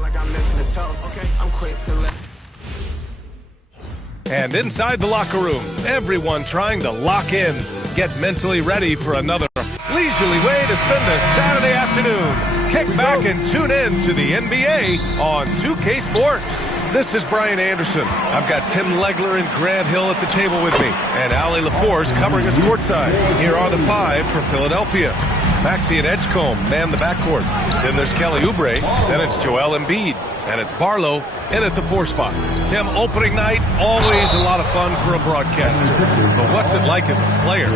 Like I'm missing a toe. Okay, I'm quick to let. And inside the locker room, everyone trying to lock in, get mentally ready for another leisurely way to spend a Saturday afternoon. Kick back and tune in to the NBA on 2K Sports. This is Brian Anderson. I've got Tim Legler and Grant Hill at the table with me, and Ali LaForce covering us courtside. Here are the five for Philadelphia. Maxey and Edgecombe man the backcourt. Then there's Kelly Oubre. Then it's Joel Embiid. And it's Barlow in at the 4 spot. Tim, opening night, always a lot of fun for a broadcaster. But what's it like as a player?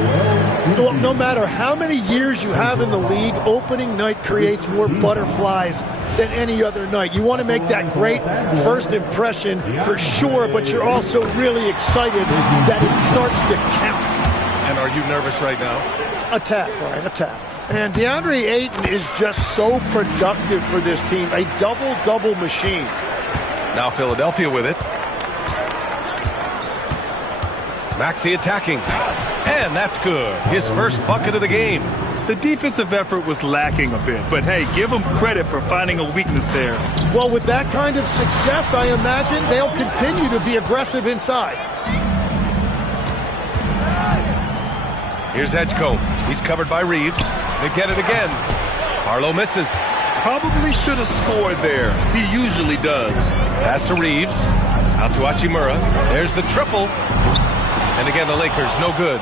Well, no matter how many years you have in the league, opening night creates more butterflies than any other night. You want to make that great first impression for sure, but you're also really excited that it starts to count. And are you nervous right now? A tad, Brian, a tad. And DeAndre Ayton is just so productive for this team. A double-double machine. Now Philadelphia with it. Maxey attacking. And that's good. His first bucket of the game. The defensive effort was lacking a bit, but hey, give them credit for finding a weakness there. Well, with that kind of success, I imagine they'll continue to be aggressive inside. Here's Edgecombe. He's covered by Reeves. They get it again. Barlow misses. Probably should have scored there. He usually does. Pass to Reeves. Out to Hachimura. There's the triple. And again, the Lakers, no good.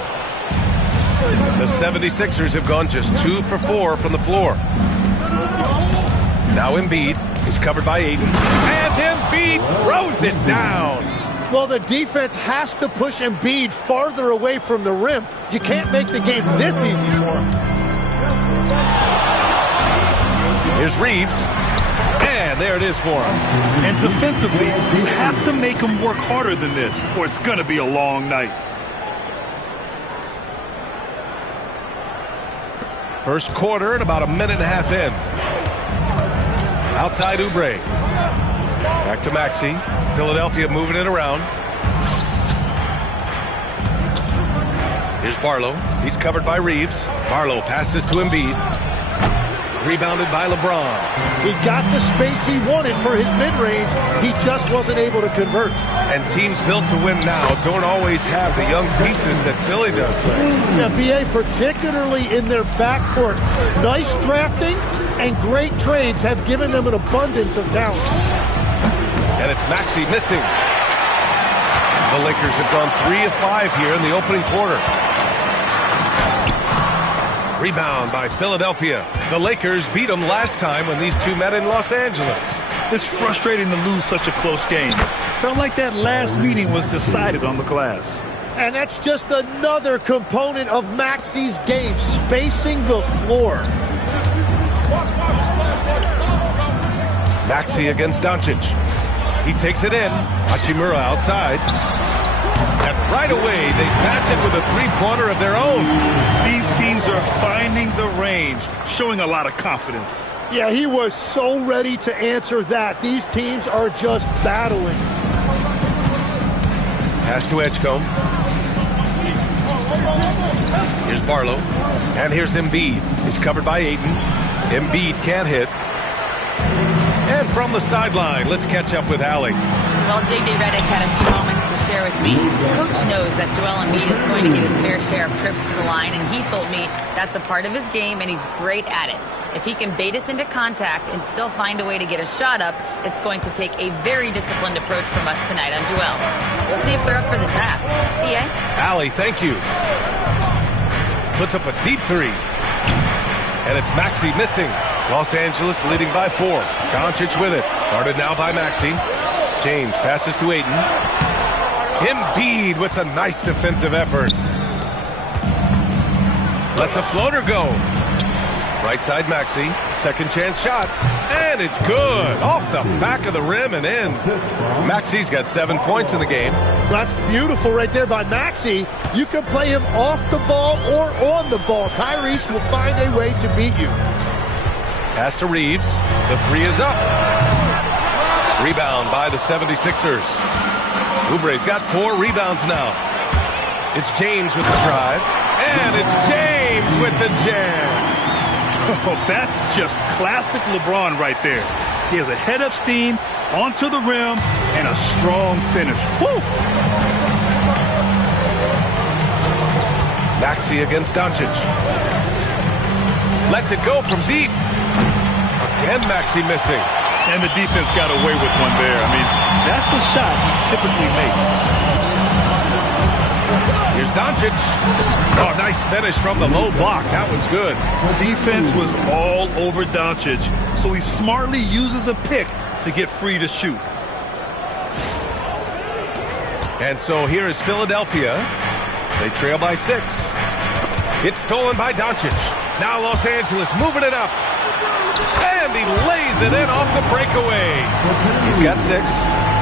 The 76ers have gone just 2 for 4 from the floor. Now Embiid. He's covered by Ayton. And Embiid throws it down. Well, the defense has to push Embiid farther away from the rim. You can't make the game this easy for him. Here's Reeves. And there it is for him. And defensively, you have to make him work harder than this, or it's going to be a long night. First quarter and about a minute and a half in. Outside Oubre. Back to Maxey. Philadelphia moving it around. Here's Barlow. He's covered by Reeves. Barlow passes to Embiid. Rebounded by LeBron. He got the space he wanted for his mid-range. He just wasn't able to convert. And teams built to win now don't always have the young pieces that Philly does. Yeah, BA, particularly in their backcourt. Nice drafting and great trades have given them an abundance of talent. And it's Maxey missing. The Lakers have gone 3 of 5 here in the opening quarter. Rebound by Philadelphia. The Lakers beat them last time when these two met in Los Angeles. It's frustrating to lose such a close game. Felt like that last meeting was decided on the glass. And that's just another component of Maxey's game, spacing the floor. Maxey against Doncic. He takes it in. Hachimura outside. And right away, they match it with a three-pointer of their own. These teams are finding the range, showing a lot of confidence. Yeah, he was so ready to answer that. These teams are just battling. Pass to Edgecombe. Here's Barlow. And here's Embiid. He's covered by Ayton. Embiid can't hit. And from the sideline, let's catch up with Allie. Well, J.J. Redick had a few moments to share with me. Coach knows that Joel Embiid is going to get his fair share of trips to the line, and he told me that's a part of his game, and he's great at it. If he can bait us into contact and still find a way to get a shot up, it's going to take a very disciplined approach from us tonight on Joel. We'll see if they're up for the task. B.A.? Allie, thank you. Puts up a deep three. And it's Maxey missing. Los Angeles leading by 4. Doncic with it. Guarded now by Maxey. James passes to Ayton. Embiid with a nice defensive effort. Lets a floater go. Right side Maxey. Second chance shot. And it's good. Off the back of the rim and in. Maxey's got 7 points in the game. That's beautiful right there by Maxey. You can play him off the ball or on the ball. Tyrese will find a way to beat you. Pass to Reeves. The three is up. Rebound by the 76ers. Oubre's got 4 rebounds now. It's James with the drive. And it's James with the jam. Oh, that's just classic LeBron right there. He has a head of steam, onto the rim, and a strong finish. Woo! Maxey against Doncic. Lets it go from deep. Again, Maxey missing. And the defense got away with one there. I mean, that's a shot he typically makes. Here's Doncic. Oh, nice finish from the low block. That one's good. Defense was all over Doncic, so he smartly uses a pick to get free to shoot. And so here is Philadelphia. They trail by 6. It's stolen by Doncic. Now Los Angeles moving it up. And he lays it in off the breakaway. He's got 6.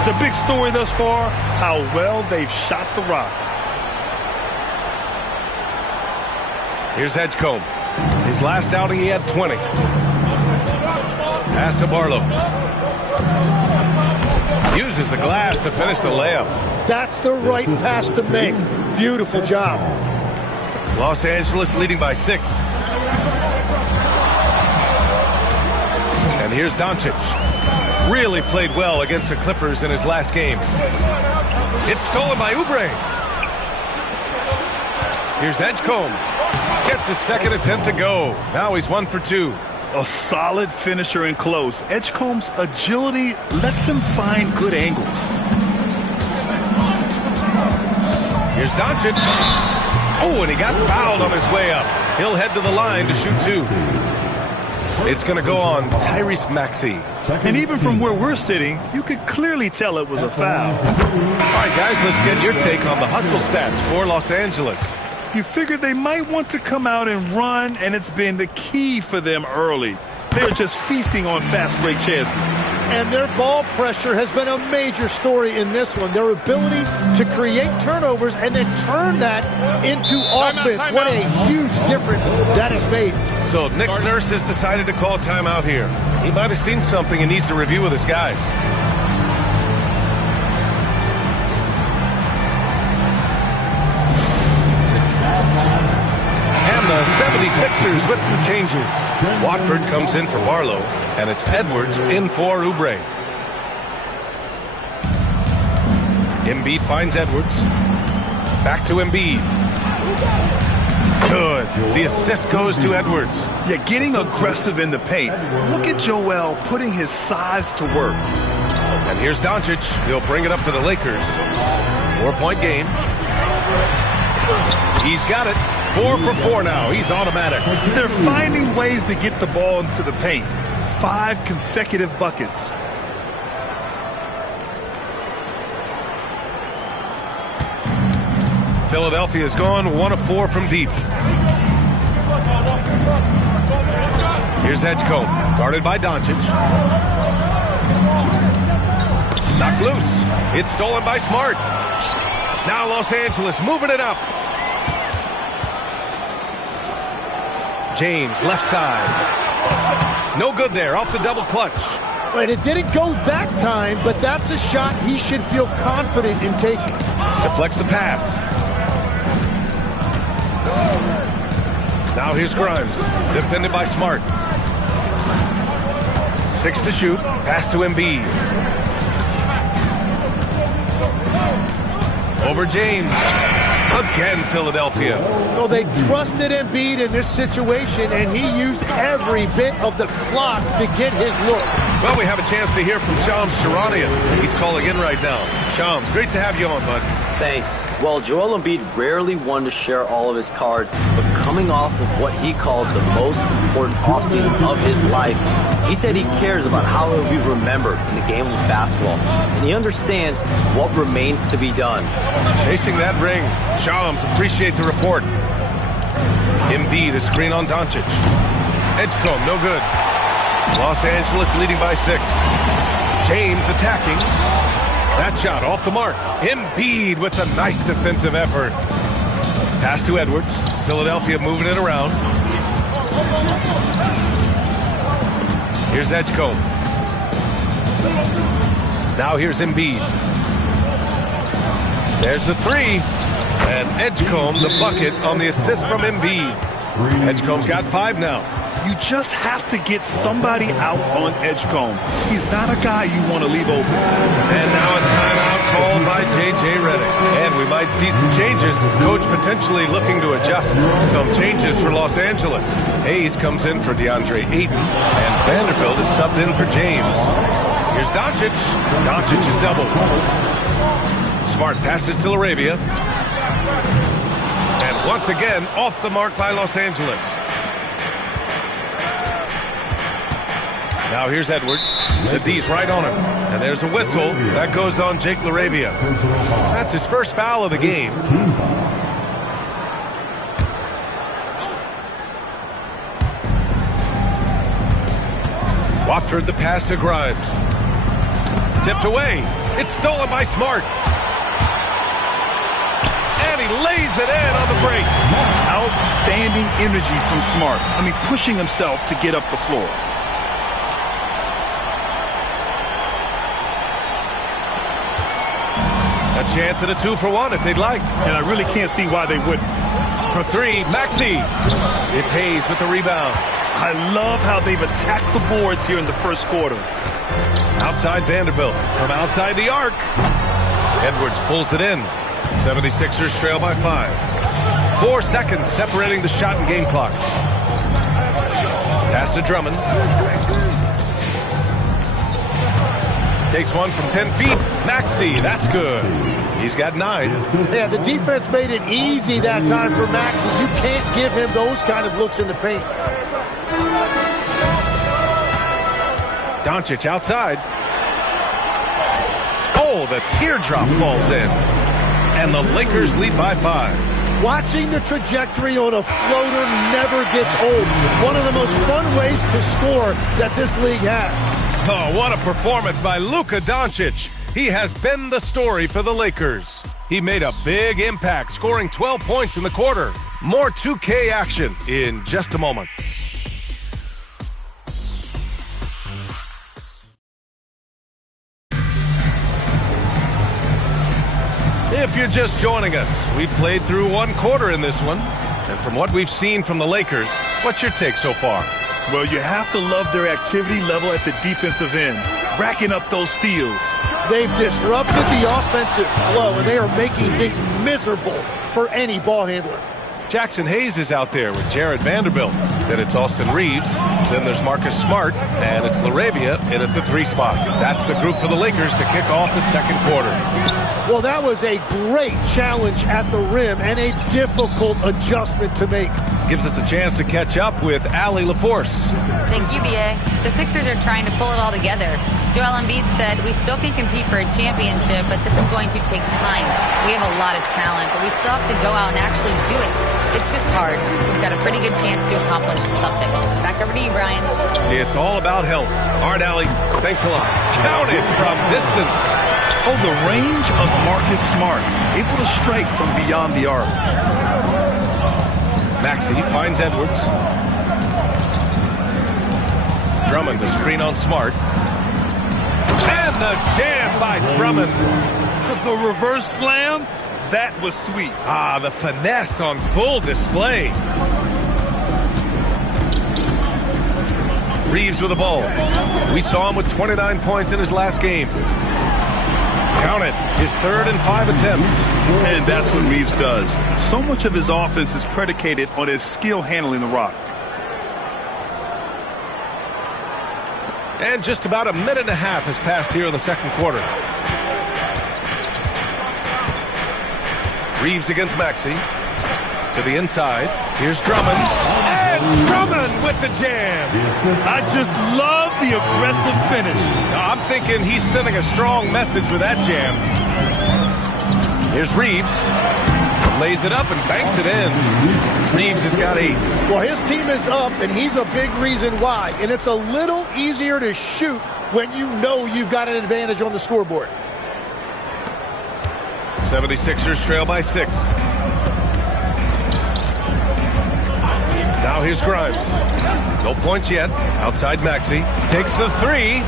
The big story thus far, how well they've shot the rock. Here's Edgecombe. His last outing, he had 20. Pass to Barlow. Uses the glass to finish the layup. That's the right pass to make. Beautiful job. Los Angeles leading by 6. And here's Doncic. Really played well against the Clippers in his last game. It's stolen by Oubre. Here's Edgecombe. Gets his second attempt to go. Now he's 1 for 2. A solid finisher in close. Edgecombe's agility lets him find good angles. Here's Doncic. Oh, and he got fouled on his way up. He'll head to the line to shoot 2. It's going to go on Tyrese Maxey. And even from where we're sitting, you could clearly tell it was a foul. All right, guys, let's get your take on the hustle stats for Los Angeles. You figured they might want to come out and run, and it's been the key for them early. They're just feasting on fast break chances. And their ball pressure has been a major story in this one. Their ability to create turnovers and then turn that into offense. What a huge difference that has made. So Nick Nurse has decided to call timeout here. He might have seen something and needs to review with his guys. And the 76ers with some changes. Watford comes in for Barlow, and it's Edwards in for Oubre. Embiid finds Edwards. Back to Embiid. Good. The assist goes to Edwards. Yeah, getting aggressive in the paint. Look at Joel putting his size to work. And here's Doncic. He'll bring it up for the Lakers. 4-point game. He's got it. 4 for 4 now. He's automatic. They're finding ways to get the ball into the paint. 5 consecutive buckets. Philadelphia's gone 1 of 4 from deep. Here's Edgecombe, guarded by Doncic. Knocked loose. It's stolen by Smart. Now Los Angeles moving it up. James, left side. No good there, off the double clutch. And it didn't go that time, but that's a shot he should feel confident in taking. Deflects the pass. Now here's Grimes, defended by Smart. 6 to shoot, pass to Embiid. Over James. Again, Philadelphia. So they trusted Embiid in this situation, and he used every bit of the clock to get his look. Well, we have a chance to hear from Shams Charania. He's calling in right now. Shams, great to have you on, bud. Thanks. Well, Joel Embiid rarely wanted to share all of his cards, but coming off of what he called the most important offseason of his life, he said he cares about how he'll be remembered in the game of basketball, and he understands what remains to be done. Chasing that ring. Shams, appreciate the report. Embiid, a screen on Doncic. Edgecombe, no good. Los Angeles leading by 6. James attacking. That shot off the mark. Embiid with a nice defensive effort. Pass to Edwards. Philadelphia moving it around. Here's Edgecombe. Now here's Embiid. There's the 3. And Edgecombe, the bucket on the assist from Embiid. Edgecombe's got 5 now. You just have to get somebody out on Edgecombe. He's not a guy you want to leave open. And now a timeout called by J.J. Redick. And we might see some changes. Coach potentially looking to adjust. Some changes for Los Angeles. Hayes comes in for DeAndre Ayton. And Vanderbilt is subbed in for James. Here's Doncic. Doncic is doubled. Smart passes to Laravia. And once again, off the mark by Los Angeles. Now here's Edwards. The D's right on him. And there's a whistle. That goes on Jake Laravia. That's his first foul of the game. Watford the pass to Grimes. Tipped away. It's stolen by Smart. And he lays it in on the break. Outstanding energy from Smart. I mean, pushing himself to get up the floor. A chance at a 2-for-1 if they'd like. And I really can't see why they wouldn't. For three, Maxey. It's Hayes with the rebound. I love how they've attacked the boards here in the first quarter. Outside Vanderbilt. From outside the arc. Edwards pulls it in. 76ers trail by 5. 4 seconds separating the shot and game clock. Pass to Drummond. Takes one from 10 feet. Maxey, that's good. He's got 9. Yeah, the defense made it easy that time for Maxey. You can't give him those kind of looks in the paint. Doncic outside. Oh, the teardrop falls in. And the Lakers lead by 5. Watching the trajectory on a floater never gets old. One of the most fun ways to score that this league has. Oh, what a performance by Luka Doncic. He has been the story for the Lakers. He made a big impact, scoring 12 points in the quarter. More 2K action in just a moment. If you're just joining us, we played through one quarter in this one. And from what we've seen from the Lakers, what's your take so far? Well, you have to love their activity level at the defensive end, racking up those steals. They've disrupted the offensive flow, and they are making things miserable for any ball handler. Jackson Hayes is out there with Jared Vanderbilt. Then it's Austin Reeves. Then there's Marcus Smart. And it's Laravia in at the 3 spot. That's the group for the Lakers to kick off the second quarter. Well, that was a great challenge at the rim and a difficult adjustment to make. Gives us a chance to catch up with Allie LaForce. Thank you, B.A. The Sixers are trying to pull it all together. Joel Embiid said, "We still can compete for a championship, but this is going to take time. We have a lot of talent, but we still have to go out and actually do it. It's just hard. We've got a pretty good chance to accomplish something." Back over to you, Brian. It's all about health. All right, Allie, thanks a lot. Count it from distance. Oh, the range of Marcus Smart, able to strike from beyond the arc. Maxey finds Edwards. Drummond to screen on Smart. And the jam by Drummond. The reverse slam, that was sweet. Ah, the finesse on full display. Reeves with the ball. We saw him with 29 points in his last game. Count it, his 3rd and 5 attempts. And that's what Reeves does. So much of his offense is predicated on his skill handling the rock. And just about a minute and a half has passed here in the second quarter. Reeves against Maxey. To the inside. Here's Drummond. And Drummond with the jam. I just love the aggressive finish. I'm thinking he's sending a strong message with that jam. Here's Reeves. Lays it up and banks it in. Reeves has got 8. Well, his team is up, and he's a big reason why. And it's a little easier to shoot when you know you've got an advantage on the scoreboard. 76ers trail by 6. Now here's Grimes. No points yet. Outside Maxey. Takes the 3.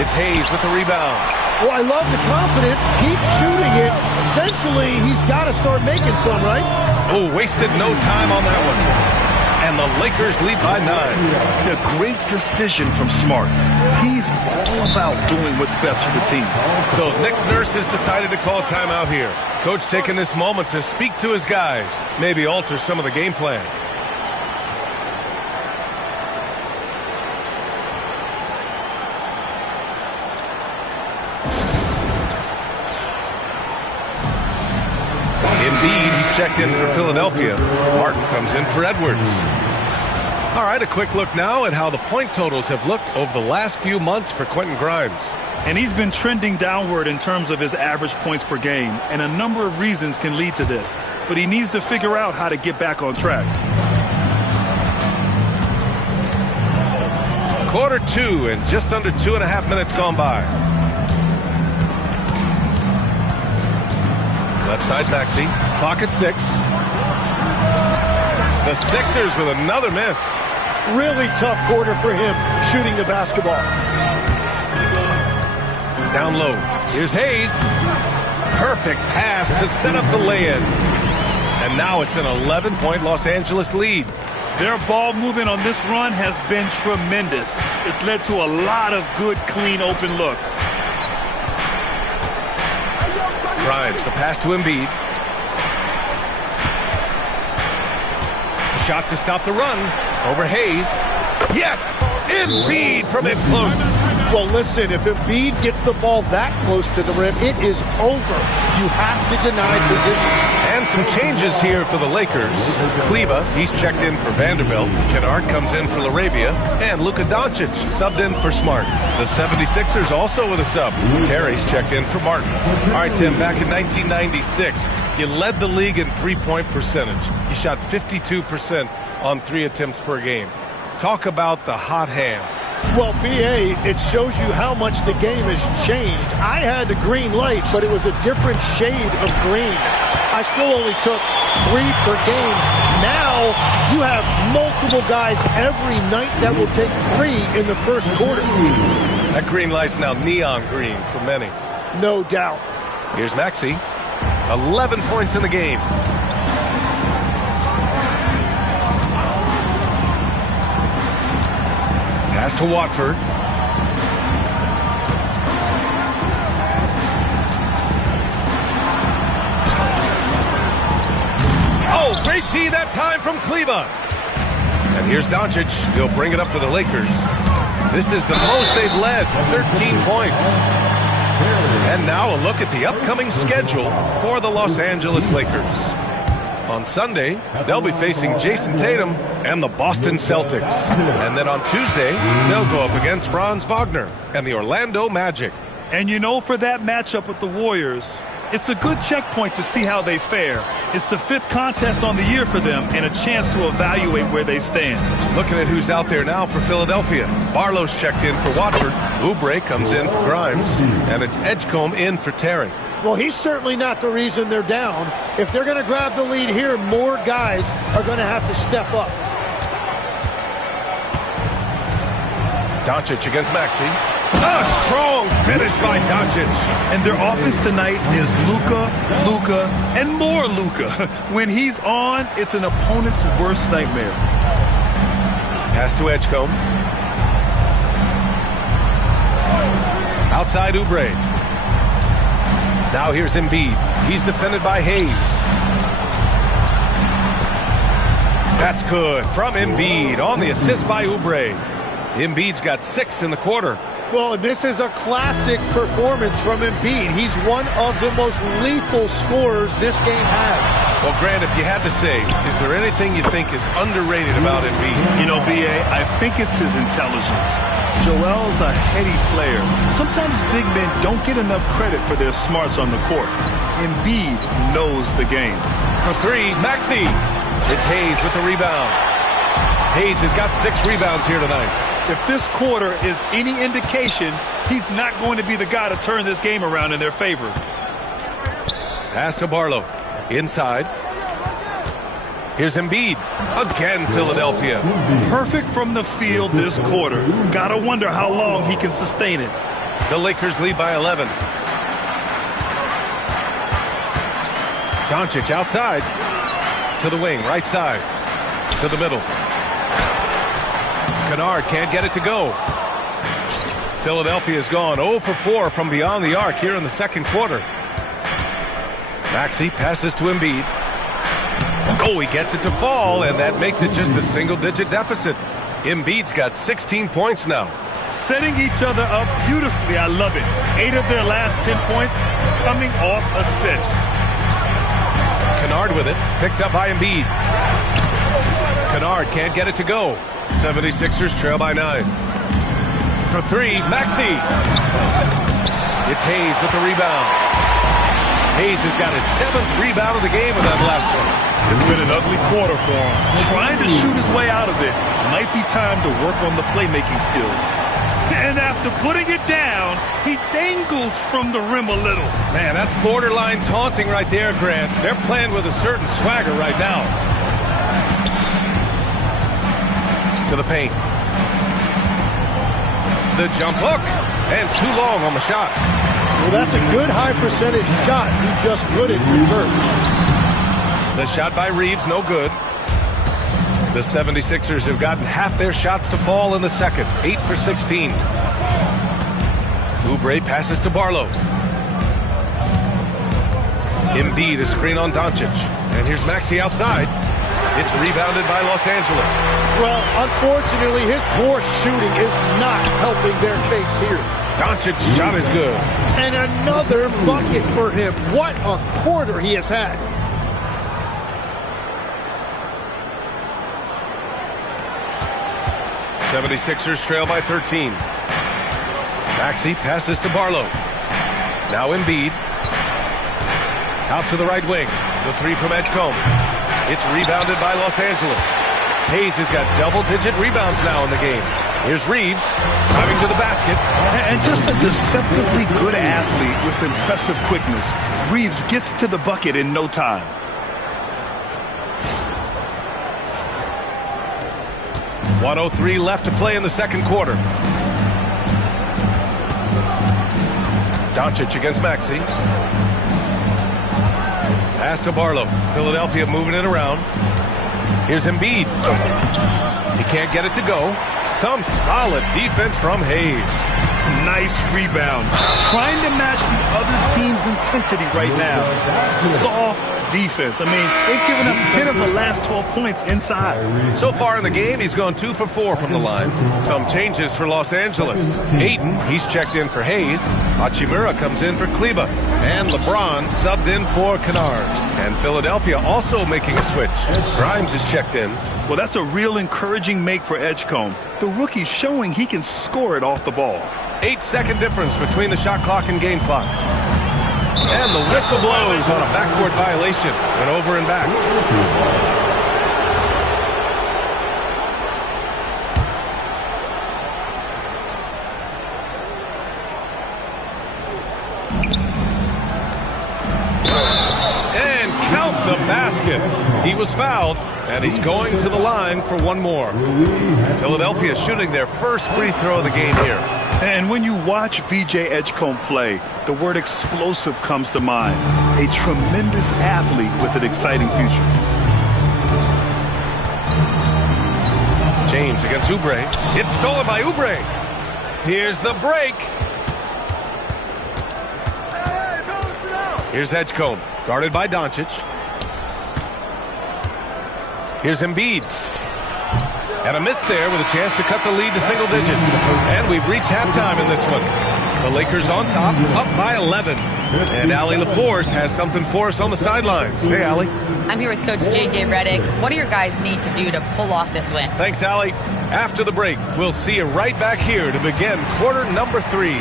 It's Hayes with the rebound. Well, I love the confidence. Keep shooting it. Eventually, he's got to start making some, right? Oh, wasted no time on that one. And And the Lakers lead by 9. A great decision from Smart. He's all about doing what's best for the team. So Nick Nurse has decided to call a timeout here. Coach taking this moment to speak to his guys, maybe alter some of the game plan. Embiid, he's checked in for Philadelphia. Martin comes in for Edwards. All right, a quick look now at how the point totals have looked over the last few months for Quentin Grimes. And he's been trending downward in terms of his average points per game, and a number of reasons can lead to this. But he needs to figure out how to get back on track. Quarter 2 and just under 2.5 minutes gone by. Left side Maxey, clock at 6. The Sixers with another miss. Really tough quarter for him shooting the basketball. Down low. Here's Hayes. Perfect pass to set up the lay-in. And now it's an 11-point Los Angeles lead. Their ball movement on this run has been tremendous. It's led to a lot of good, clean, open looks. Grimes, the pass to Embiid. Shot to stop the run. Over Hayes. Yes! Embiid from it close. Well, listen, if Embiid gets the ball that close to the rim, it is over. You have to deny position. And some changes here for the Lakers. Kleba, he's checked in for Vanderbilt. Kennard comes in for LaRavia. And Luka Doncic subbed in for Smart. The 76ers also with a sub. Terry's checked in for Martin. All right, Tim, back in 1996, you led the league in three-point percentage. You shot 52% on 3 attempts per game. Talk about the hot hand. Well, B.A., it shows you how much the game has changed. I had the green light, but it was a different shade of green. I still only took 3 per game. Now you have multiple guys every night that will take 3 in the first quarter. That green light's now neon green for many. No doubt. Here's Maxey. 11 points in the game. Pass to Watford. Oh, great D that time from Kleba. And here's Doncic. He'll bring it up for the Lakers. This is the most they've led, 13 points. And now a look at the upcoming schedule for the Los Angeles Lakers. On Sunday, they'll be facing Jason Tatum and the Boston Celtics. And then on Tuesday, they'll go up against Franz Wagner and the Orlando Magic. And you know, for that matchup with the Warriors, it's a good checkpoint to see how they fare. It's the 5th contest on the year for them and a chance to evaluate where they stand. Looking at who's out there now for Philadelphia. Barlow's checked in for Watford. Oubre comes in for Grimes. And it's Edgecombe in for Terry. Well, he's certainly not the reason they're down. If they're going to grab the lead here, more guys are going to have to step up. Doncic against Maxey. A strong finish by Doncic. And their offense tonight is Luka, and more Luka. When he's on, it's an opponent's worst nightmare. Pass to Edgecombe. Outside Oubre. Now here's Embiid. He's defended by Hayes. That's good from Embiid on the assist by Oubre. Embiid's got 6 in the quarter. Well, this is a classic performance from Embiid. He's one of the most lethal scorers this game has. Well, Grant, if you had to say, is there anything you think is underrated about Embiid? You know, B.A., I think it's his intelligence. Joel's a heady player. Sometimes big men don't get enough credit for their smarts on the court. Embiid knows the game. For 3, Maxey. It's Hayes with the rebound. Hayes has got 6 rebounds here tonight. If this quarter is any indication, he's not going to be the guy to turn this game around in their favor. Pass to Barlow. Inside. Here's Embiid. Again, Philadelphia. Perfect from the field this quarter. Gotta wonder how long he can sustain it. The Lakers lead by 11. Doncic outside. To the wing, right side. To the middle. Kennard can't get it to go. Philadelphia's gone 0 for 4 from beyond the arc here in the second quarter. Maxey passes to Embiid. Oh, he gets it to fall, and that makes it just a single-digit deficit. Embiid's got 16 points now. Setting each other up beautifully. I love it. 8 of their last 10 points coming off assists. Kennard with it, picked up by Embiid. Kennard can't get it to go. 76ers trail by 9. For 3, Maxey. It's Hayes with the rebound. Hayes has got his 7th rebound of the game with that last one. It's been an ugly quarter for him. Trying to shoot his way out of it. Might be time to work on the playmaking skills. And after putting it down, he dangles from the rim a little. Man, that's borderline taunting right there, Grant. They're playing with a certain swagger right now. To the paint. The jump hook. And too long on the shot. Well, that's a good high percentage shot. He just couldn't revert. The shot by Reeves, no good. The 76ers have gotten half their shots to fall in the second. 8 for 16. Oubre passes to Barlow. Embiid, a screen on Doncic. And here's Maxey outside. It's rebounded by Los Angeles. Well, unfortunately, his poor shooting is not helping their case here. Doncic's shot is good. And another bucket for him. What a quarter he has had. '76ers trail by 13. Maxey passes to Barlow. Now Embiid. Out to the right wing. The 3 from Edgecombe. It's rebounded by Los Angeles. Hayes has got double-digit rebounds now in the game. Here's Reeves driving to the basket. And just a deceptively good athlete with impressive quickness. Reeves gets to the bucket in no time. .103 left to play in the second quarter. Doncic against Maxey. Pass to Barlow. Philadelphia moving it around. Here's Embiid. He can't get it to go. Some solid defense from Hayes. Nice rebound. Trying to match the other team's intensity right now. Soft defense. I mean, they've given up 10 of the last 12 points inside. So far in the game, he's gone 2 for 4 from the line. Some changes for Los Angeles. Ayton, he's checked in for Hayes. Hachimura comes in for Kleba. And LeBron subbed in for Kennard. And Philadelphia also making a switch. Grimes is checked in. Well, that's a real encouraging make for Edgecombe. The rookie's showing he can score it off the ball. 8-second difference between the shot clock and game clock. And the whistle blows on a backcourt violation. Went over and back. And count the basket. He was fouled, and he's going to the line for one more. Philadelphia shooting their first free throw of the game here. And when you watch VJ Edgecombe play, the word explosive comes to mind. A tremendous athlete with an exciting future. James against Oubre. It's stolen by Oubre. Here's the break. Here's Edgecombe, guarded by Doncic. Here's Embiid. And a miss there with a chance to cut the lead to single digits. And we've reached halftime in this one. The Lakers on top, up by 11. And Allie LaForce has something for us on the sidelines. Hey, Allie. I'm here with Coach J.J. Redick. What do your guys need to do to pull off this win? Thanks, Allie. After the break, we'll see you right back here to begin quarter number 3.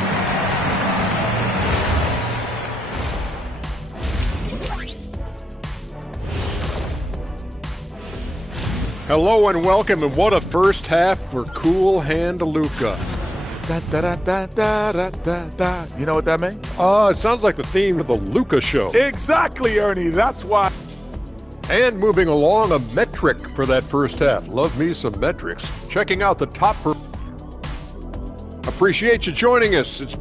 Hello and welcome, and what a first half for Cool Hand Luka. Da-da-da-da-da-da-da. You know what that means? It sounds like the theme of the Luka show. Exactly, Ernie. That's why. And moving along, a metric for that first half. Love me some metrics. Checking out the top. Appreciate you joining us. It's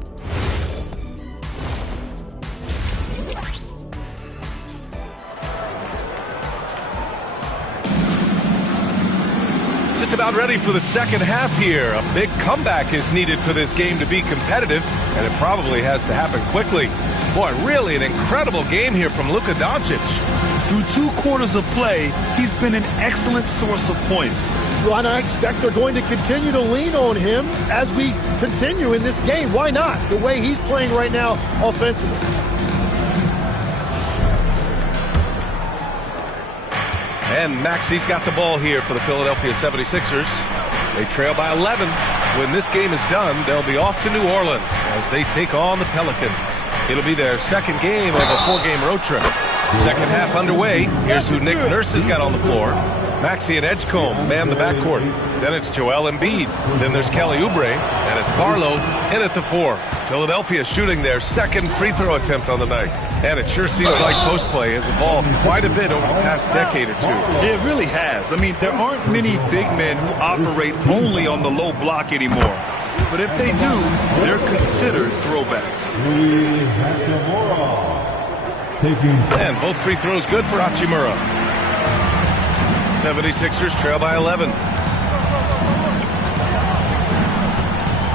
about ready for the second half here. A big comeback is needed for this game to be competitive, and it probably has to happen quickly. Boy, really an incredible game here from Luka Doncic. Through 2 quarters of play, he's been an excellent source of points. Well, and I expect they're going to continue to lean on him as we continue in this game. Why not? The way he's playing right now offensively. And Maxi's got the ball here for the Philadelphia 76ers. They trail by 11. When this game is done, they'll be off to New Orleans as they take on the Pelicans. It'll be their second game of a 4-game road trip. Second half underway. Here's who Nick Nurse has got on the floor. Maxey and Edgecombe man the backcourt. Then it's Joel Embiid. Then there's Kelly Oubre. And it's Barlow in at the 4. Philadelphia shooting their second free throw attempt on the night. And it sure seems like post play has evolved quite a bit over the past decade or two. It really has. I mean, there aren't many big men who operate only on the low block anymore. But if they do, they're considered throwbacks. And both free throws good for Hachimura. 76ers trail by 11.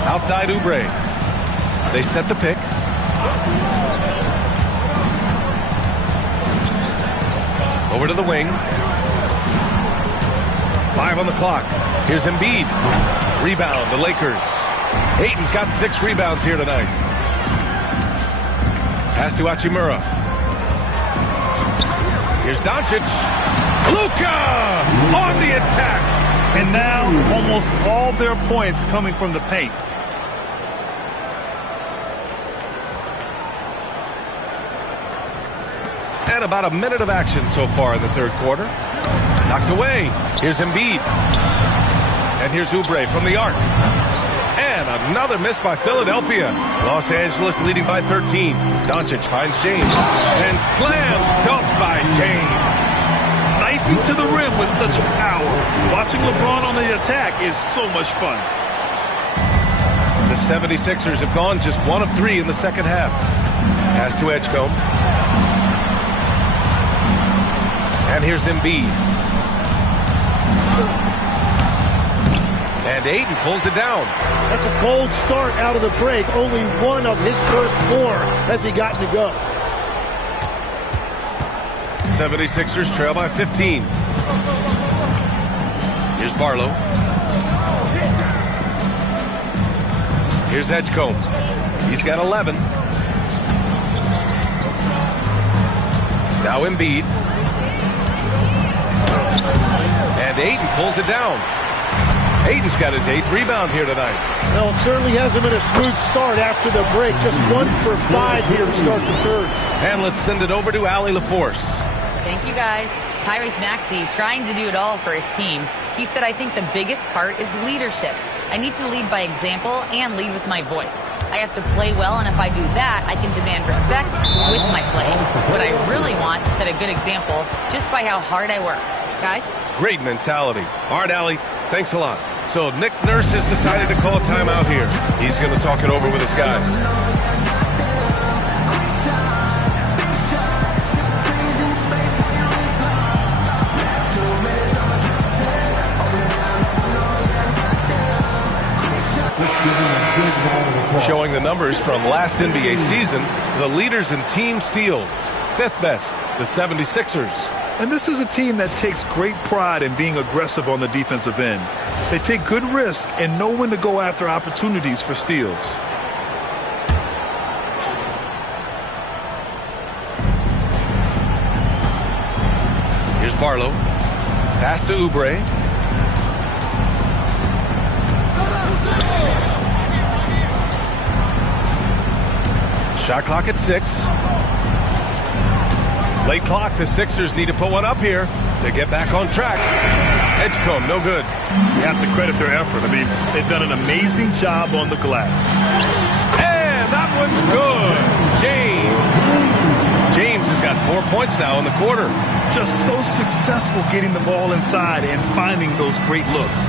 Outside Oubre. They set the pick. Over to the wing. 5 on the clock. Here's Embiid. Rebound, the Lakers. Ayton's got 6 rebounds here tonight. Pass to Hachimura. Here's Doncic. Luka on the attack. And now almost all their points coming from the paint. And about a minute of action so far in the third quarter. Knocked away. Here's Embiid. And here's Oubre from the arc. And another miss by Philadelphia. Los Angeles leading by 13. Doncic finds James. And slam dunk by James. Knifing to the rim with such power. Watching LeBron on the attack is so much fun. The 76ers have gone just 1 of 3 in the second half. Pass to Edgecombe. And here's Embiid. And Ayton pulls it down. That's a cold start out of the break. Only 1 of his first 4 has he gotten to go. 76ers trail by 15. Here's Barlow. Here's Edgecombe. He's got 11. Now Embiid. And Ayton pulls it down. Ayton's got his 8th rebound here tonight. Well, it certainly hasn't been a smooth start after the break. Just 1 for 5 here to start the third. And let's send it over to Allie LaForce. Thank you, guys. Tyrese Maxey trying to do it all for his team. He said, I think the biggest part is leadership. I need to lead by example and lead with my voice. I have to play well, and if I do that, I can demand respect with my play. What I really want to set a good example just by how hard I work. Guys? Great mentality. All right, Allie, thanks a lot. So Nick Nurse has decided to call a timeout here. He's going to talk it over with his guys. Showing the numbers from last NBA season, the leaders in team steals. 5th best, the 76ers. And this is a team that takes great pride in being aggressive on the defensive end. They take good risk and know when to go after opportunities for steals. Here's Barlow. Pass to Oubre. Shot clock at 6. Late clock, the Sixers need to put one up here to get back on track. Edgecombe, no good. You have to credit their effort. I mean, they've done an amazing job on the glass. And that one's good. James has got 4 points now in the quarter. Just so successful getting the ball inside and finding those great looks.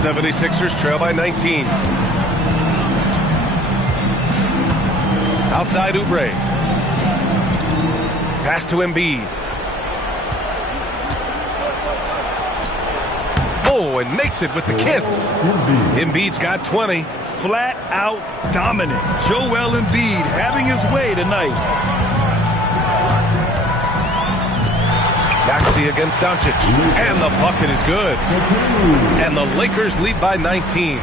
76ers trail by 19. Outside Oubre. Pass to Embiid. Oh, and makes it with the kiss. Embiid's got 20. Flat out dominant. Joel Embiid having his way tonight. Maxey against Doncic. And the bucket is good. And the Lakers lead by 19.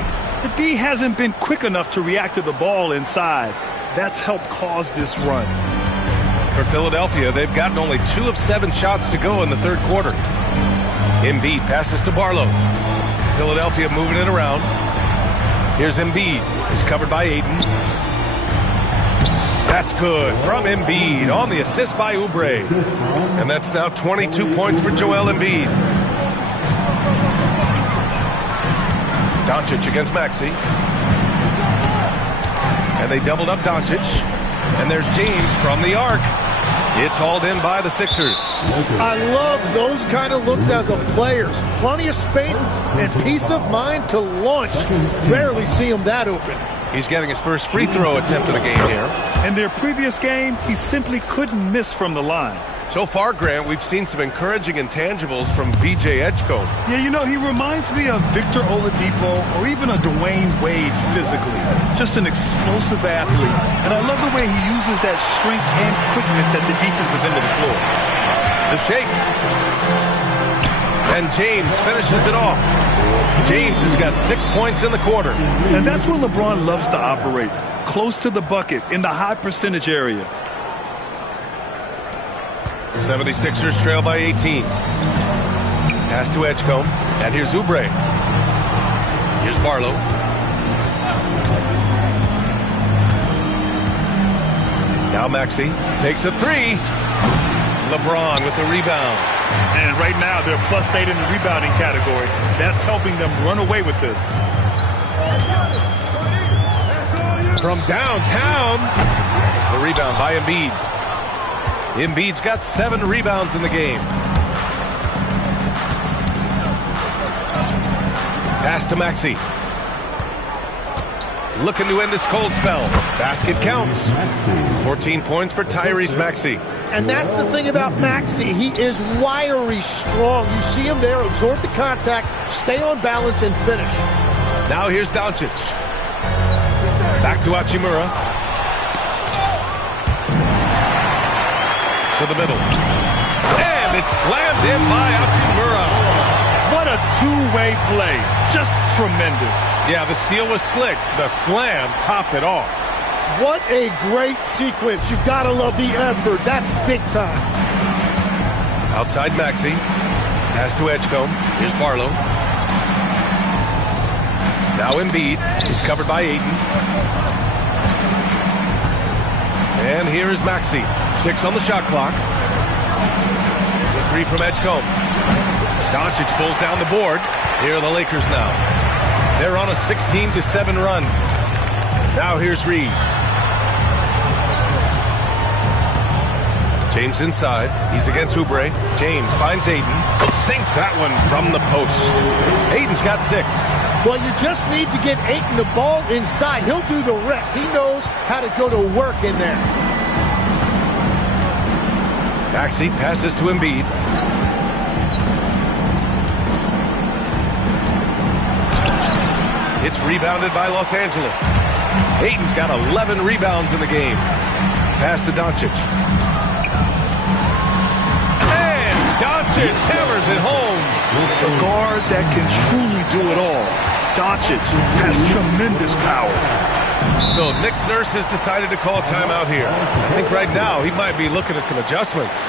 The D hasn't been quick enough to react to the ball inside. That's helped cause this run. For Philadelphia, they've gotten only 2 of 7 shots to go in the third quarter. Embiid passes to Barlow. Philadelphia moving it around. Here's Embiid. He's covered by Ayton. That's good from Embiid on the assist by Oubre. And that's now 22 points for Joel Embiid. Doncic against Maxey. And they doubled up Doncic. And there's James from the arc. It's hauled in by the Sixers. I love those kind of looks as a player. Plenty of space and peace of mind to launch. Rarely see him that open. He's getting his first free throw attempt of the game here. In their previous game, he simply couldn't miss from the line. So far, Grant, we've seen some encouraging intangibles from VJ Edgecombe. Yeah, you know, he reminds me of Victor Oladipo or even a Dwayne Wade physically. Just an explosive athlete. And I love the way he uses that strength and quickness at the defensive end of the floor. The shake. And James finishes it off. James has got 6 points in the quarter. And that's where LeBron loves to operate. Close to the bucket in the high percentage area. 76ers trail by 18. Pass to Edgecombe. And here's Oubre. Here's Barlow. Now Maxey takes a 3. LeBron with the rebound. And right now they're +8 in the rebounding category. That's helping them run away with this. From downtown. The rebound by Embiid. Embiid's got 7 rebounds in the game. Pass to Maxey. Looking to end this cold spell. Basket counts. 14 points for Tyrese Maxey. And that's the thing about Maxey. He is wiry strong. You see him there, absorb the contact, stay on balance, and finish. Now here's Doncic. Back to Hachimura. To the middle. And it's slammed in by Hachimura. What a two-way play. Just tremendous. Yeah, the steal was slick. The slam topped it off. What a great sequence. You've got to love the effort. That's big time. Outside Maxey. Pass to Edgecombe. Here's Barlow. Now Embiid. He's covered by Ayton. And here is Maxey. 6 on the shot clock. The 3 from Edgecombe. Doncic pulls down the board. Here are the Lakers now. They're on a 16-7 run. Now here's Reeves. James inside. He's against Oubre. James finds Ayton. Sinks that one from the post. Ayton's got 6. Well, you just need to get Ayton the ball inside. He'll do the rest. He knows how to go to work in there. Maxey passes to Embiid. It's rebounded by Los Angeles. Ayton's got 11 rebounds in the game. Pass to Doncic. And Doncic hammers it home. A guard that can truly do it all. Doncic has tremendous power. So Nick Nurse has decided to call timeout here. I think right now he might be looking at some adjustments.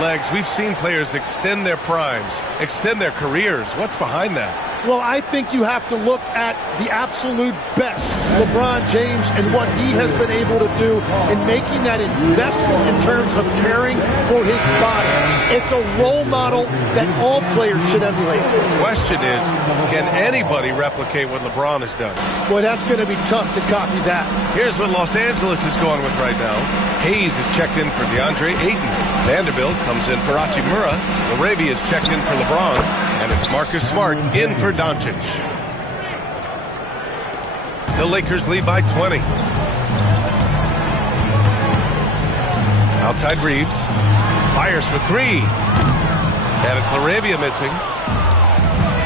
Legs, we've seen players extend their primes, extend their careers. What's behind that? Well, I think you have to look at the absolute best, LeBron James, and what he has been able to do in making that investment in terms of caring for his body. It's a role model that all players should emulate. The question is, can anybody replicate what LeBron has done? Boy, that's going to be tough to copy that. Here's what Los Angeles is going with right now. Hayes is checked in for DeAndre Ayton. Vanderbilt comes in for Hachimura. Laravia is checked in for LeBron. And it's Marcus Smart in for Doncic. The Lakers lead by 20. Outside Reeves. Fires for 3. And it's Laravia missing.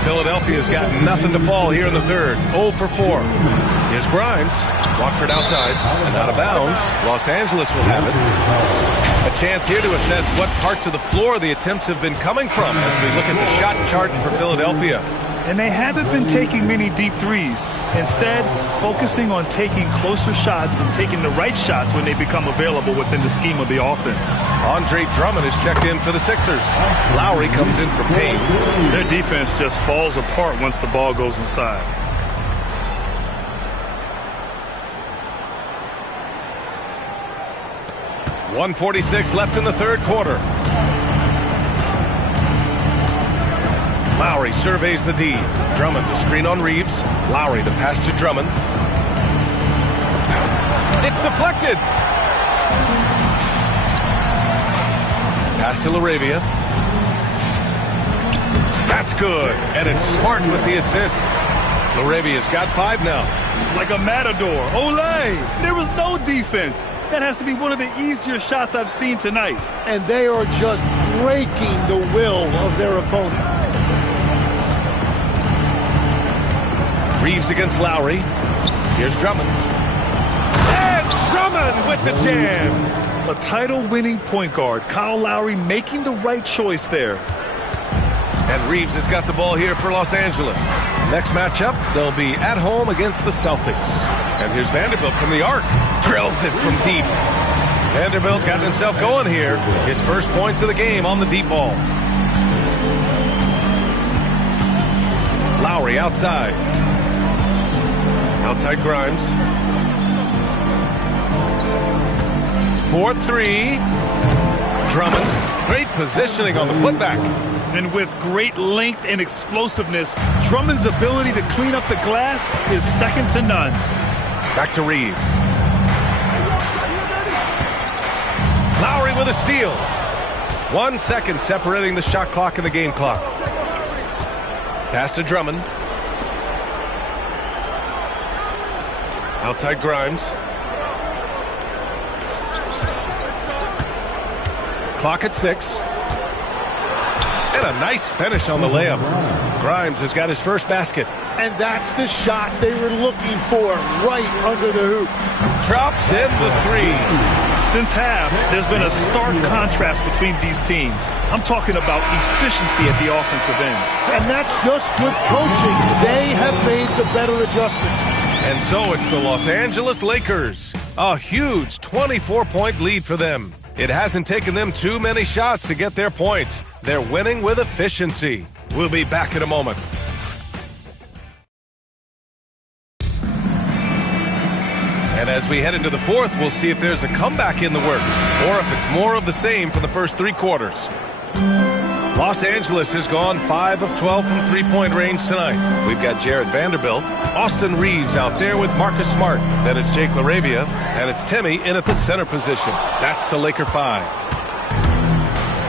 Philadelphia's got nothing to fall here in the third. 0 for 4. Here's Grimes. Watford outside and out of bounds. Los Angeles will have it. A chance here to assess what parts of the floor the attempts have been coming from as we look at the shot chart for Philadelphia. And they haven't been taking many deep threes. Instead, focusing on taking closer shots and taking the right shots when they become available within the scheme of the offense. Andre Drummond is checked in for the Sixers. Lowry comes in for Payne. Their defense just falls apart once the ball goes inside. .146 left in the third quarter. Lowry surveys the D. Drummond to screen on Reeves. Lowry the pass to Drummond. It's deflected. Pass to LaRavia. That's good. And it's Smart with the assist. LaRavia's got 5 now. Like a matador. Olay! There was no defense. That has to be one of the easier shots I've seen tonight. And they are just breaking the will of their opponent. Reeves against Lowry. Here's Drummond. And Drummond with the jam. A title-winning point guard, Kyle Lowry making the right choice there. And Reeves has got the ball here for Los Angeles. Next matchup, they'll be at home against the Celtics. And here's Vanderbilt from the arc. Drills it from deep. Vanderbilt's gotten himself going here. His first points of the game on the deep ball. Lowry outside. Outside Grimes. 4-3. Drummond. Great positioning on the putback. And with great length and explosiveness, Drummond's ability to clean up the glass is second to none. Back to Reeves. Lowry with a steal. 1 second separating the shot clock and the game clock. Pass to Drummond. Outside Grimes. Clock at 6. And a nice finish on the layup. Grimes has got his first basket. And that's the shot they were looking for, right under the hoop. Drops in the 3. Since half, there's been a stark contrast between these teams. I'm talking about efficiency at the offensive end. And that's just good coaching. They have made the better adjustments. And so it's the Los Angeles Lakers. A huge 24-point lead for them. It hasn't taken them too many shots to get their points. They're winning with efficiency. We'll be back in a moment. And as we head into the fourth, we'll see if there's a comeback in the works or if it's more of the same for the first 3 quarters. Los Angeles has gone 5 of 12 from three-point range tonight. We've got Jared Vanderbilt, Austin Reeves out there with Marcus Smart. Then it's Jake LaRavia, and it's Timmy in at the center position. That's the Laker 5.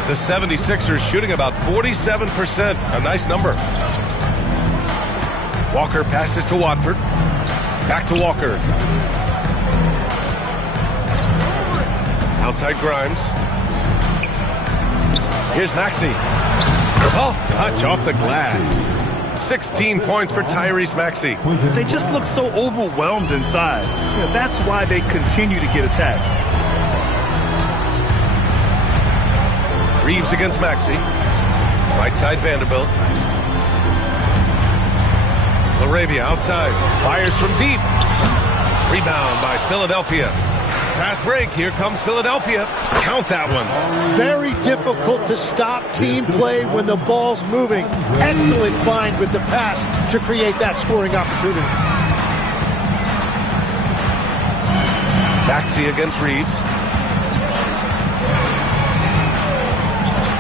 The 76ers shooting about 47%, a nice number. Walker passes to Watford. Back to Walker. Outside Grimes. Here's Maxey. Soft touch off the glass. 16 points for Tyrese Maxey. They just look so overwhelmed inside. That's why they continue to get attacked. Reeves against Maxey. Right side Vanderbilt. LaRavia outside. Fires from deep. Rebound by Philadelphia. Fast break. Here comes Philadelphia. Count that one. Very difficult to stop team play when the ball's moving. Excellent find with the pass to create that scoring opportunity. Maxey against Reeves.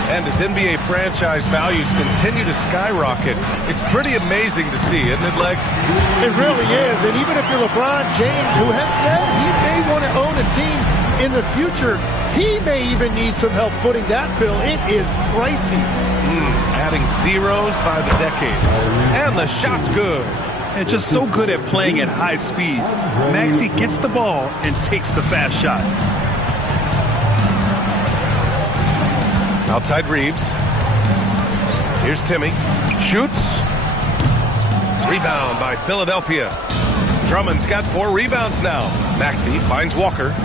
And as NBA franchise values continue to skyrocket, it's pretty amazing to see, isn't it, Legs? It really is. And even if you're LeBron James, who has said he may want to own a team in the future, he may even need some help footing that bill. It is pricey. Adding zeros by the decades. And the shot's good. And just so good at playing at high speed. Maxey gets the ball and takes the fast shot. Outside Reeves. Here's Timmy. Shoots. Rebound by Philadelphia. Drummond's got 4 rebounds now. Maxey finds Walker.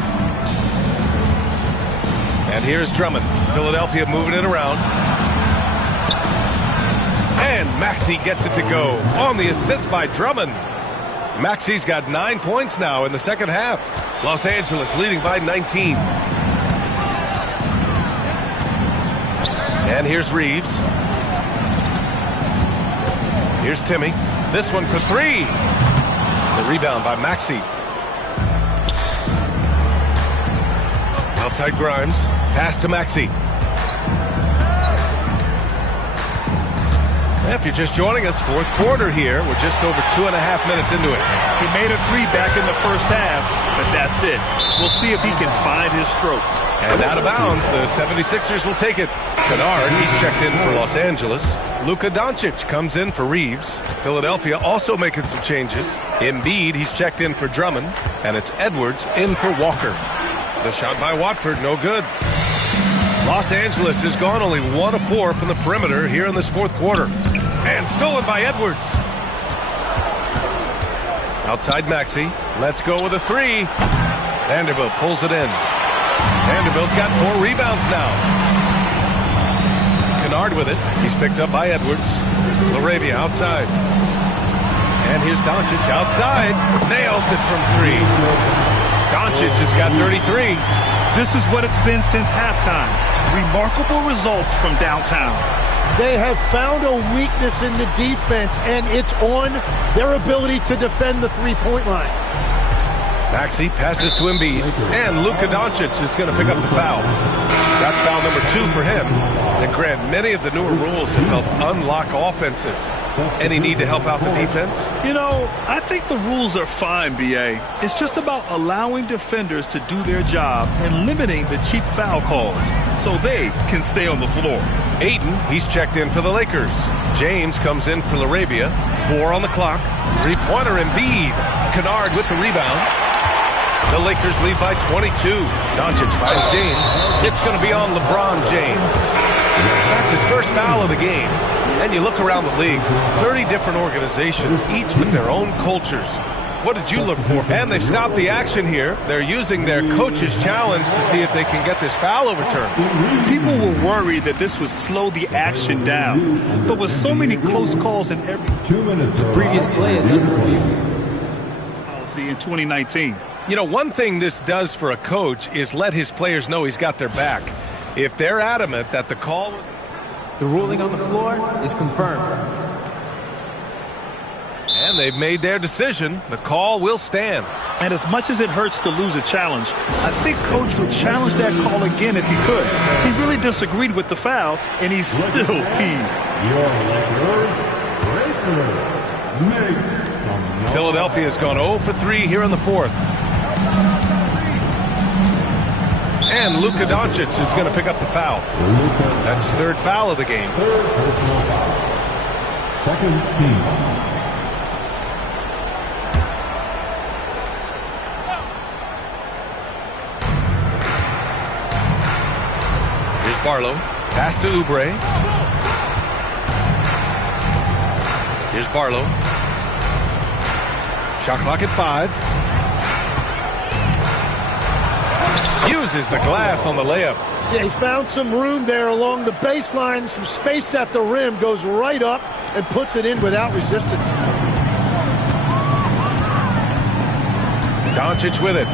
And here's Drummond. Philadelphia moving it around. And Maxey gets it to go on the assist by Drummond. Maxey's got 9 points now in the second half. Los Angeles leading by 19. And here's Reeves. Here's Timmy. This one for 3. The rebound by Maxey. Outside Grimes. Pass to Maxey. If you're just joining us, fourth quarter here. We're just over 2.5 minutes into it. He made a 3 back in the first half, but that's it. We'll see if he can find his stroke. And out of bounds, the 76ers will take it. Kennard, he's checked in for Los Angeles. Luka Doncic comes in for Reeves. Philadelphia also making some changes. Embiid, he's checked in for Drummond. And it's Edwards in for Walker. The shot by Watford, no good. Los Angeles has gone only 1 of 4 from the perimeter here in this fourth quarter. And stolen by Edwards. Outside Maxey. Let's go with a 3. Vanderbilt pulls it in. Vanderbilt's got 4 rebounds now. Kennard with it. He's picked up by Edwards. LaRavia outside. And here's Doncic outside. Nails it from 3. Doncic has got 33. This is what it's been since halftime. Remarkable results from downtown. They have found a weakness in the defense, and it's on their ability to defend the three-point line. Maxey passes to Embiid, and Luka Doncic is going to pick up the foul. That's foul number 2 for him. And Grant, many of the newer rules have helped unlock offenses. Any need to help out the defense? You know, I think the rules are fine, B.A. It's just about allowing defenders to do their job and limiting the cheap foul calls so they can stay on the floor. Ayton, he's checked in for the Lakers. James comes in for LaRavia. 4 on the clock. 3-pointer Embiid. Kennard with the rebound. The Lakers lead by 22. Doncic finds James. It's going to be on LeBron James. That's his first foul of the game. And you look around the league, 30 different organizations, each with their own cultures. What did you look for? And they've stopped the action here. They're using their coach's challenge to see if they can get this foul overturned. People were worried that this would slow the action down. But with so many close calls in every 2 minutes, the previous play is policy in 2019. You know, one thing this does for a coach is let his players know he's got their back. If they're adamant that the call... The ruling on the floor is confirmed. And they've made their decision. The call will stand. And as much as it hurts to lose a challenge, I think Coach would challenge that call again if he could. He really disagreed with the foul, and he's still peeved. Philadelphia's gone 0 for 3 here in the fourth. And Luka Doncic is going to pick up the foul. That's his 3rd foul of the game. Second team. Here's Barlow. Pass to Oubre. Here's Barlow. Shot clock at 5. Uses the glass on the layup. Yeah, he found some room there along the baseline, some space at the rim, goes right up and puts it in without resistance. Doncic with it.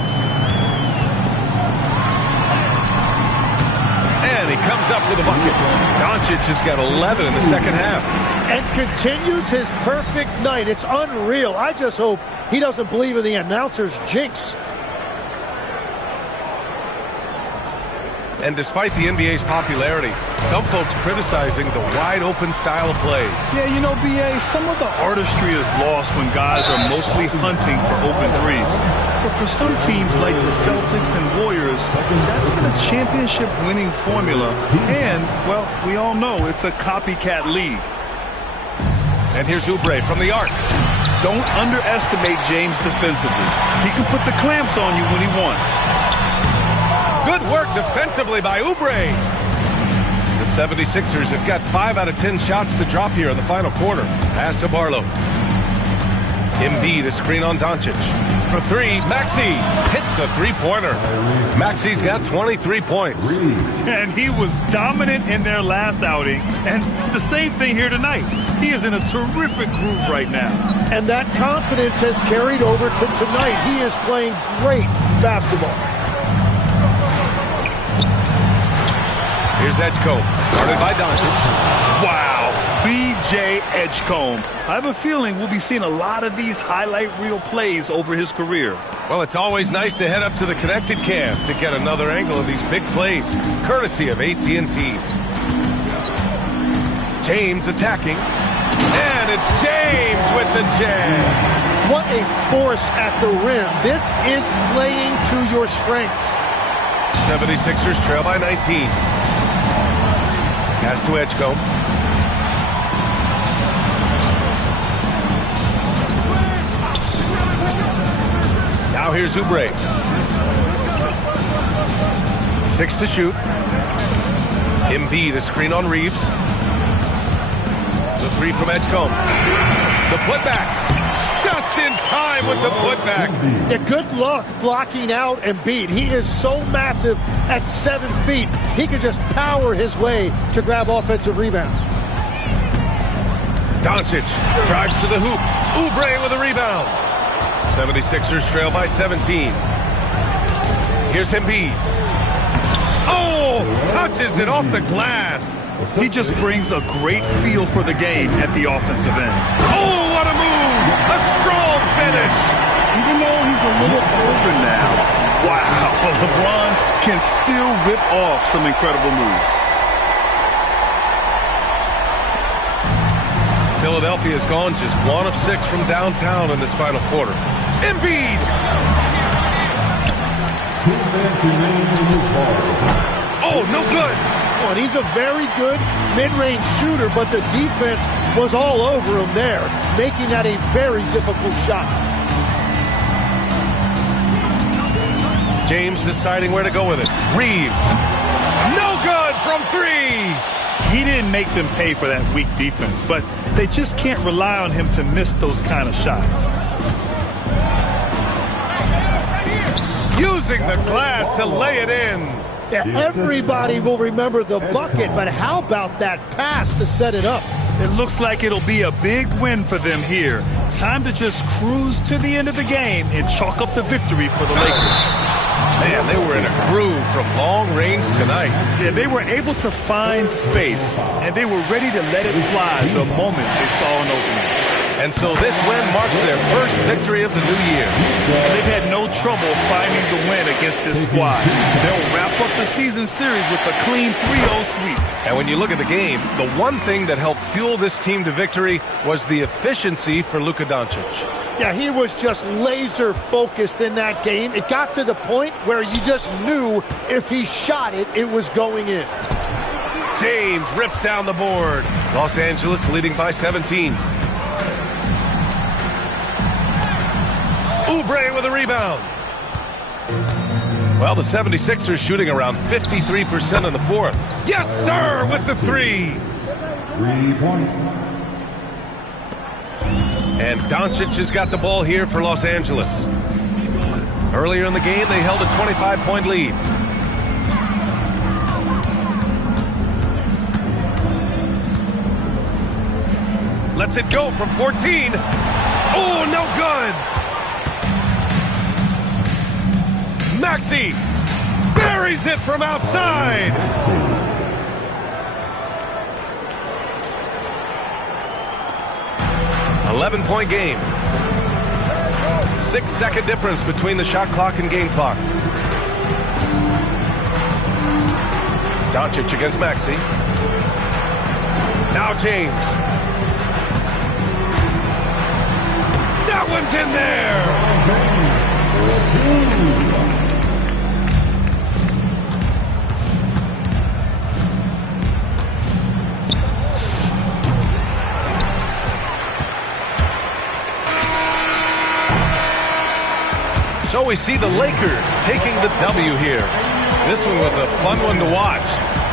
And he comes up with a bucket. Doncic has got 11 in the second half. And continues his perfect night. It's unreal. I just hope he doesn't believe in the announcer's jinx. And despite the NBA's popularity, some folks criticizing the wide-open style of play. Yeah, you know, B.A., some of the artistry is lost when guys are mostly hunting for open threes. But for some teams like the Celtics and Warriors, that's been a championship-winning formula. And, well, we all know it's a copycat league. And here's Oubre from the arc. Don't underestimate James defensively. He can put the clamps on you when he wants. Good work defensively by Oubre. The 76ers have got 5 out of 10 shots to drop here in the final quarter. Pass to Barlow. Embiid a screen on Doncic. For three, Maxey hits the three-pointer. Maxey's got 23 points. And he was dominant in their last outing. And the same thing here tonight. He is in a terrific groove right now. And that confidence has carried over to tonight. He is playing great basketball. Here's Edgecombe, guarded by Doncic. Wow, B.J. Edgecombe. I have a feeling we'll be seeing a lot of these highlight reel plays over his career. Well, it's always nice to head up to the connected cam to get another angle of these big plays, courtesy of AT&T. James attacking, and it's James with the jam. What a force at the rim. This is playing to your strengths. 76ers trail by 19. Pass to Edgecombe. Now here's Oubre. 6 to shoot. Embiid a screen on Reeves. The three from Edgecombe. The putback. Just in time with the putback. Yeah, good luck blocking out Embiid. He is so massive at 7 feet. He can just power his way to grab offensive rebounds. Doncic drives to the hoop. Oubre with a rebound. 76ers trail by 17. Here's Embiid. Oh, touches it off the glass. He just brings a great feel for the game at the offensive end. Oh, what a move! A strong finish! Even though he's a little older now, wow, LeBron can still rip off some incredible moves. Philadelphia's gone just 1 of 6 from downtown in this final quarter. Embiid! Oh, no good! Oh, and he's a very good mid-range shooter, but the defense was all over him there, making that a very difficult shot. James deciding where to go with it. Reeves. No good from 3! He didn't make them pay for that weak defense, but they just can't rely on him to miss those kind of shots. Using the glass to lay it in. Yeah, everybody will remember the bucket, but how about that pass to set it up? It looks like it'll be a big win for them here. Time to just cruise to the end of the game and chalk up the victory for the Lakers. Man, they were in a groove from long range tonight. Yeah, they were able to find space, and they were ready to let it fly the moment they saw an opening. And so this win marks their first victory of the new year. They've had no trouble finding the win against this squad. They'll wrap up the season series with a clean 3-0 sweep. And when you look at the game, the one thing that helped fuel this team to victory was the efficiency for Luka Doncic. Yeah, he was just laser focused in that game. It got to the point where you just knew if he shot it, it was going in. James rips down the board. Los Angeles leading by 17. Oubre with a rebound. Well, the 76ers shooting around 53% in the fourth. Yes, sir, with the 3. 3 points. And Doncic has got the ball here for Los Angeles. Earlier in the game, they held a 25-point lead. Lets it go from 14. Oh, no good. Maxey buries it from outside. .11 game. 6-second difference between the shot clock and game clock. Doncic against Maxey. Now James. That one's in there. So we see the Lakers taking the W here. This one was a fun one to watch.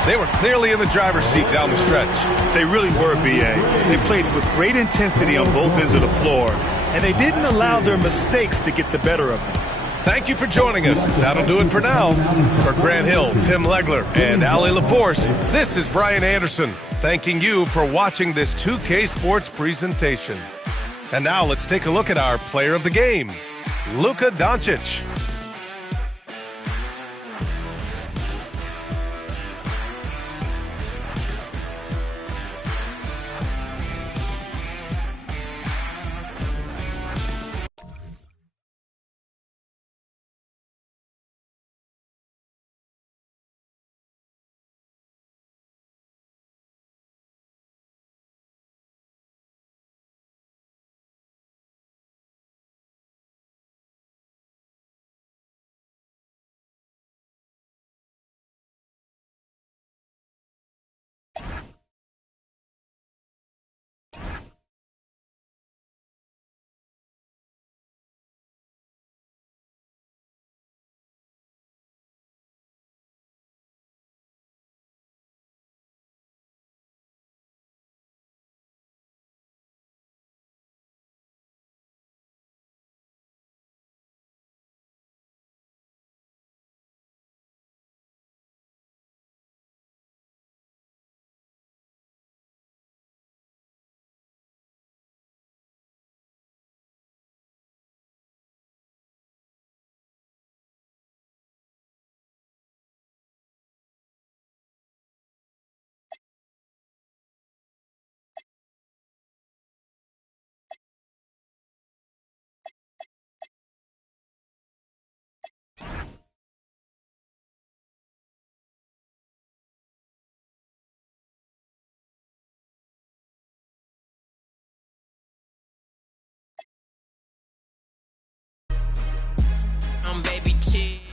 They were clearly in the driver's seat down the stretch. They really were, B.A. They played with great intensity on both ends of the floor, and they didn't allow their mistakes to get the better of them. Thank you for joining us. That'll do it for now. For Grant Hill, Tim Legler, and Ali LaForce, this is Brian Anderson, thanking you for watching this 2K Sports presentation. And now let's take a look at our player of the game, Luka Doncic. I'm baby chill.